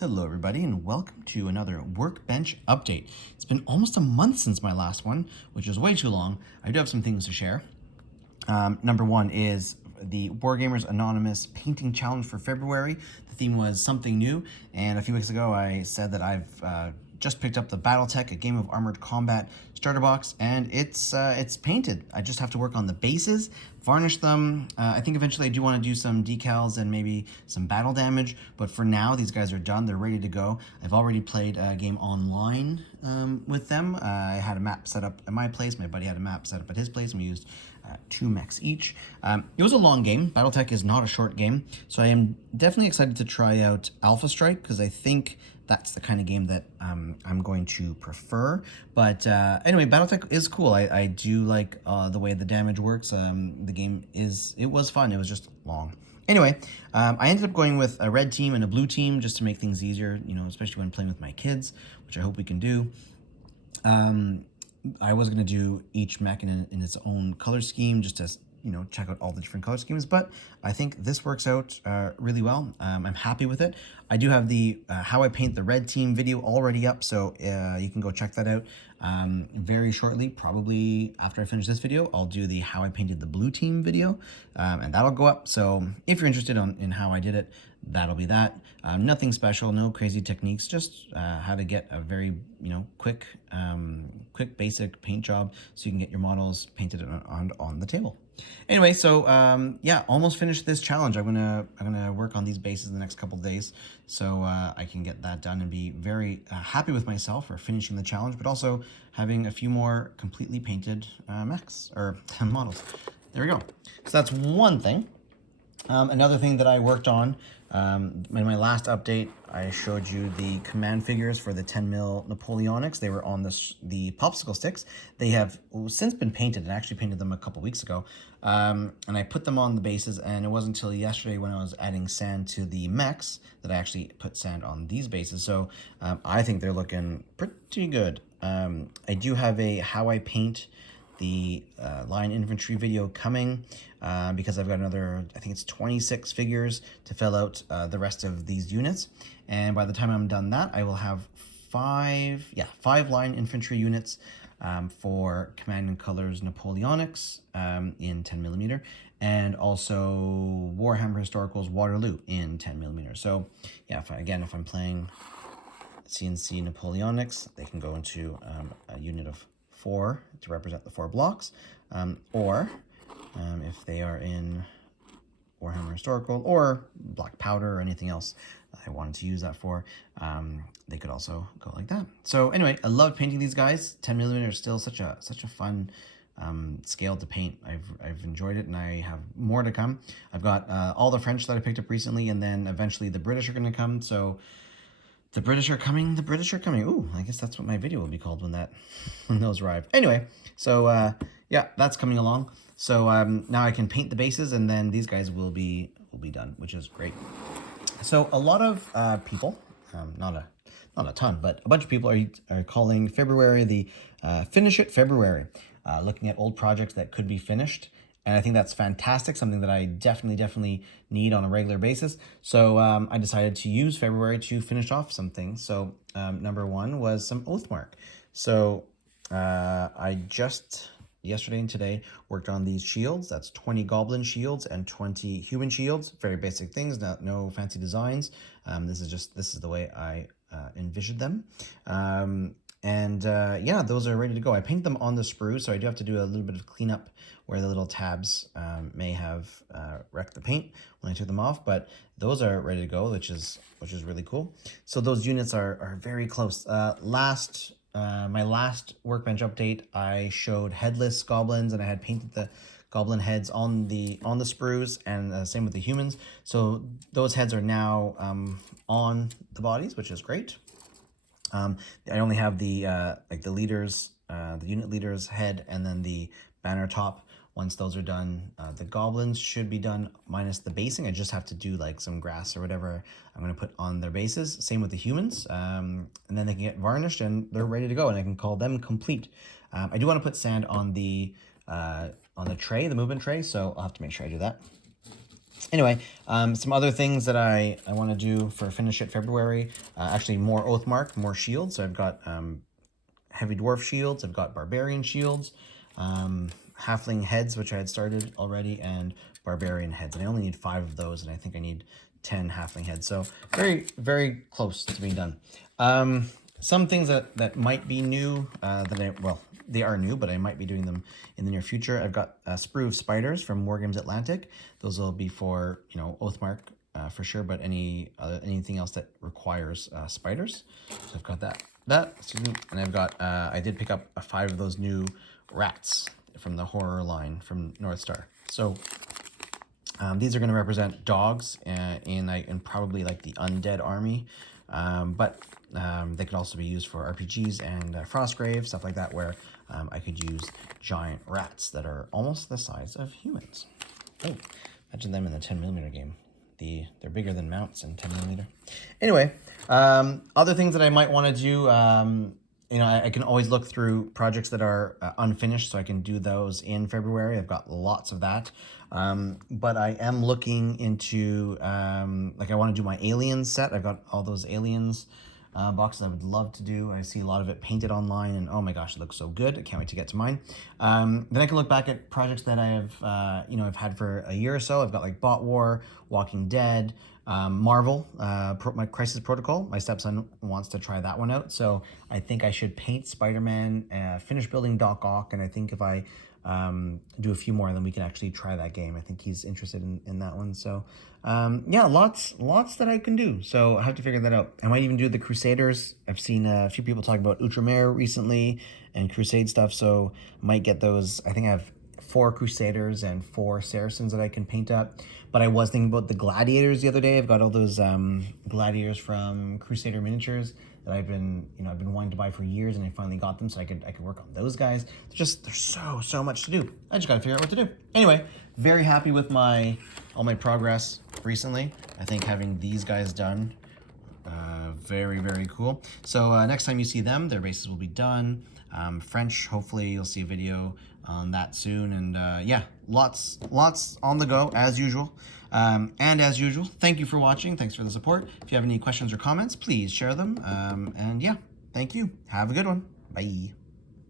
Hello everybody and welcome to another Workbench update. It's been almost a month since my last one, which is way too long. I do have some things to share. Number one is the Wargamers Anonymous Painting Challenge for February. The theme was something new, and a few weeks ago I said that I've just picked up the Battletech, a game of armored combat starter box, and it's painted. I just have to work on the bases, varnish them. I think eventually I do want to do some decals and maybe some battle damage, but for now these guys are done. They're ready to go. I've already played a game online with them. I had a map set up at my place. My buddy had a map set up at his place, and we used 2 mechs each. It was a long game. Battletech is not a short game, so I am definitely excited to try out Alpha Strike because I think that's the kind of game that I'm going to prefer. But anyway, Battletech is cool. I do like the way the damage works. The game was fun. It was just long. Anyway, I ended up going with a red team and a blue team just to make things easier, you know, especially when playing with my kids, which I hope we can do. I was going to do each mech in its own color scheme just to, you know, check out all the different color schemes, but I think this works out really well. I'm happy with it. I do have the how I paint the red team video already up, so you can go check that out very shortly. Probably after I finish this video, I'll do the how I painted the blue team video, and that'll go up. So if you're interested in how I did it, that'll be that. Nothing special, no crazy techniques, just how to get a very, you know, quick basic paint job so you can get your models painted on the table. Anyway, so yeah, almost finished this challenge. I'm gonna work on these bases in the next couple of days, so I can get that done and be very happy with myself for finishing the challenge, but also having a few more completely painted mechs or models. There we go. So that's one thing. Another thing that I worked on in my last update, I showed you the command figures for the 10mm Napoleonics. They were on the popsicle sticks. They have since been painted, and I actually painted them a couple weeks ago. And I put them on the bases, and it wasn't until yesterday when I was adding sand to the mechs that I actually put sand on these bases. So I think they're looking pretty good. I do have a how I paint the line infantry video coming because I've got another, I think it's 26 figures to fill out the rest of these units. And by the time I'm done that, I will have five line infantry units for Command and Colors Napoleonics in 10mm, and also Warhammer Historicals Waterloo in 10mm. So yeah, if I'm playing CNC Napoleonics, they can go into a unit of 4 to represent the 4 blocks, or if they are in Warhammer Historical or Black Powder or anything else I wanted to use that for, they could also go like that. So anyway, I love painting these guys. 10mm is still such a fun scale to paint. I've enjoyed it, and I have more to come. I've got all the French that I picked up recently, and then eventually the British are going to come. So the British are coming, the British are coming. Ooh, I guess that's what my video will be called when those arrive. Anyway, so yeah, that's coming along. So now I can paint the bases, and then these guys will be done, which is great. So a lot of people, not a ton, but a bunch of people are calling February the Finish It February, looking at old projects that could be finished. And I think that's fantastic, something that I definitely need on a regular basis. So I decided to use February to finish off some things. So number one was some Oathmark. So I just yesterday and today worked on these shields. That's 20 goblin shields and 20 human shields. Very basic things, no fancy designs. This is the way I envisioned them. Yeah, those are ready to go. I painted them on the sprue, so I do have to do a little bit of cleanup where the little tabs may have wrecked the paint when I took them off, but those are ready to go, which is really cool. So those units are very close. My last Workbench update, I showed headless goblins, and I had painted the goblin heads on the sprues, and same with the humans. So those heads are now on the bodies, which is great. I only have the the leaders, the unit leader's head, and then the banner top. Once those are done, the goblins should be done minus the basing. I just have to do like some grass or whatever I'm going to put on their bases. Same with the humans, and then they can get varnished and they're ready to go, and I can call them complete. I do want to put sand on the tray, the movement tray, so I'll have to make sure I do that. Anyway, some other things that I want to do for Finish It February, actually more Oathmark, more shields. So I've got heavy dwarf shields, I've got barbarian shields, halfling heads, which I had started already, and barbarian heads. And I only need 5 of those, and I think I need 10 halfling heads. So very, very close to being done. Some things that might be new, well, they are new, but I might be doing them in the near future. I've got a sprue of spiders from Wargamers Atlantic. Those will be for, Oathmark for sure, but anything else that requires spiders. So I've got excuse me, and I've got, I did pick up 5 of those new rats from the horror line from North Star. So these are going to represent dogs in probably like the undead army, but they could also be used for RPGs and Frostgrave, stuff like that, where I could use giant rats that are almost the size of humans. Oh, imagine them in the 10mm game. They're bigger than mounts in 10mm. Anyway, other things that I might want to do, I can always look through projects that are unfinished, so I can do those in February. I've got lots of that. But I am looking into, I want to do my aliens set. I've got all those aliens boxes I would love to do. I see a lot of it painted online, and oh my gosh, it looks so good. I can't wait to get to mine. Then I can look back at projects that I have, I've had for a year or so. I've got like Bot War, Walking Dead, Marvel, my Crisis Protocol. My stepson wants to try that one out, so I think I should paint Spider-Man, finish building Doc Ock, and I think if I do a few more, then we can actually try that game. I think he's interested in that one. So yeah, lots that I can do. So I have to figure that out. I might even do the Crusaders. I've seen a few people talk about Outremer recently and Crusade stuff, so I might get those. I think I have 4 Crusaders and 4 Saracens that I can paint up. But I was thinking about the Gladiators the other day. I've got all those Gladiators from Crusader Miniatures that I've been wanting to buy for years, and I finally got them, so I could work on those guys. There's so much to do. I just gotta figure out what to do. Anyway, very happy with all my progress recently. I think having these guys done, very, very cool. So next time you see them, their bases will be done. French, hopefully you'll see a video on that soon. And yeah, lots on the go as usual. And as usual, thank you for watching. Thanks for the support. If you have any questions or comments, please share them. And yeah, thank you. Have a good one. Bye.